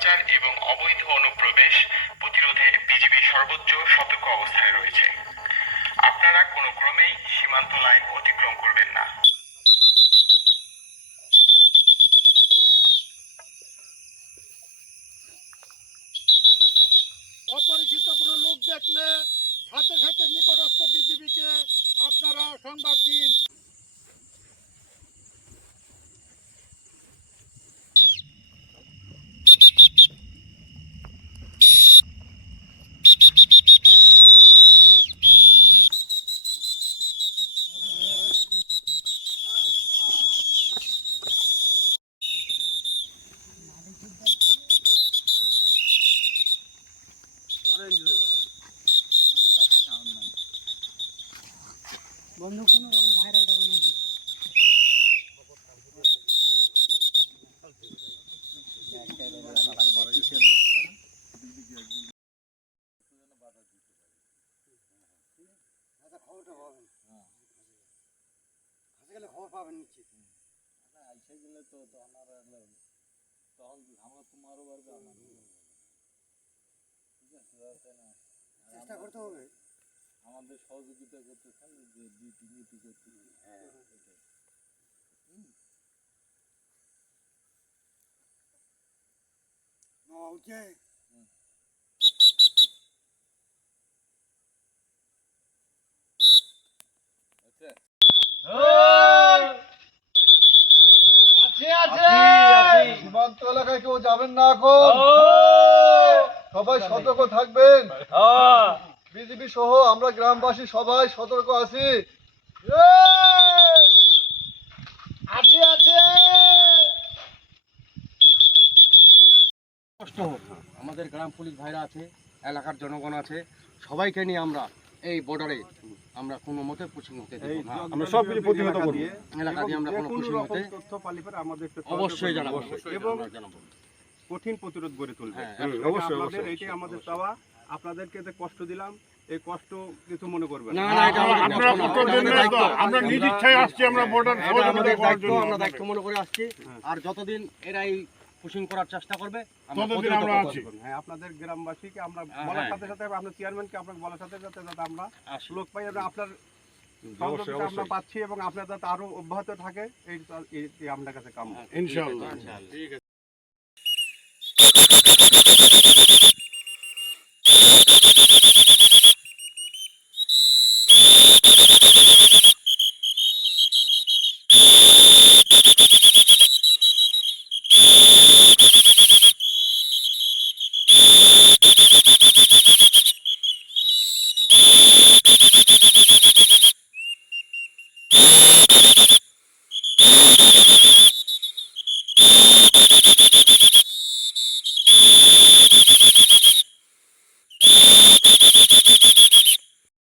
পাচার এবং অবৈধ অনুপ্রবেশ প্রতিরোধে বিজিবি সর্বোচ্চ সতর্ক অবস্থায় রয়েছে। আপনারা কোনো ক্রমেই সীমান্ত লাইন অতিক্রম করবেন না। অপরিচিত কোনো লোক দেখলে সাথে সাথে নিকটস্থ বিজিবিকে আপনারা সংবাদ দিন। বন্ধু কোনো রকম ভাইরালটা বানিয়ে দিই। খবরটা পাবেন, কাছে গেলে খবর পাবেন নিশ্চিত। আইসে গেলে তো তখন আমার তোমারও পারবে আমার, ঠিক আছে? চেষ্টা করতে হবে, আমাদের সহযোগিতা করতে থাকবে যে ডিউটি করতে। হ্যাঁ ওকে। সীমান্ত এলাকায় কেউ যাবেন না এখন, সবাই সতর্ক থাকবেন। বিজিবি সহ আমরা গ্রামবাসী সবাই সতর্ক আছি। কষ্ট হোক, আমাদের গ্রাম পুলিশ ভাইরা আছে, এলাকার জনগণ আছে, সবাইকে নিয়ে আমরা এই বর্ডারে আমরা কোনো মতে পুশিং হতে দেব না। আমরা সব কিছু প্রতিহত করব। এলাকা দিয়ে আমরা কোনো পুশিং হতে তথ্য পালি পরে আমাদের অবশ্যই জানাবো এবং কঠিন প্রতিরোধ গড়ে তুলবে। অবশ্যই আমাদের এইটাই আমাদের চাওয়া। আপনাদেরকে যে কষ্ট দিলাম, এই কষ্ট কিছু মনে করবেন না। না, এটা আপনারা আমরা নিজ ইচ্ছায় আসছি, আমরা বর্ডার আমাদের দায়িত্ব, আমরা দায়িত্ব মনে করে আসছি। আর যতদিন এরা এই পুশিং করার চেষ্টা করবে ততদিন আমরা আছি। হ্যাঁ, আপনাদের গ্রামবাসীকে আমরা বলার সাথে সাথে, আপনার চেয়ারম্যানকে আপনাকে বলার সাথে সাথে যাতে আমরা লোক পাই, আপনার সহযোগিতা আমরা পাচ্ছি এবং আপনার যাতে আরো অব্যাহত থাকে, এই আপনার কাছে কাম্য। ইনশাআল্লাহ। ঠিক আছে।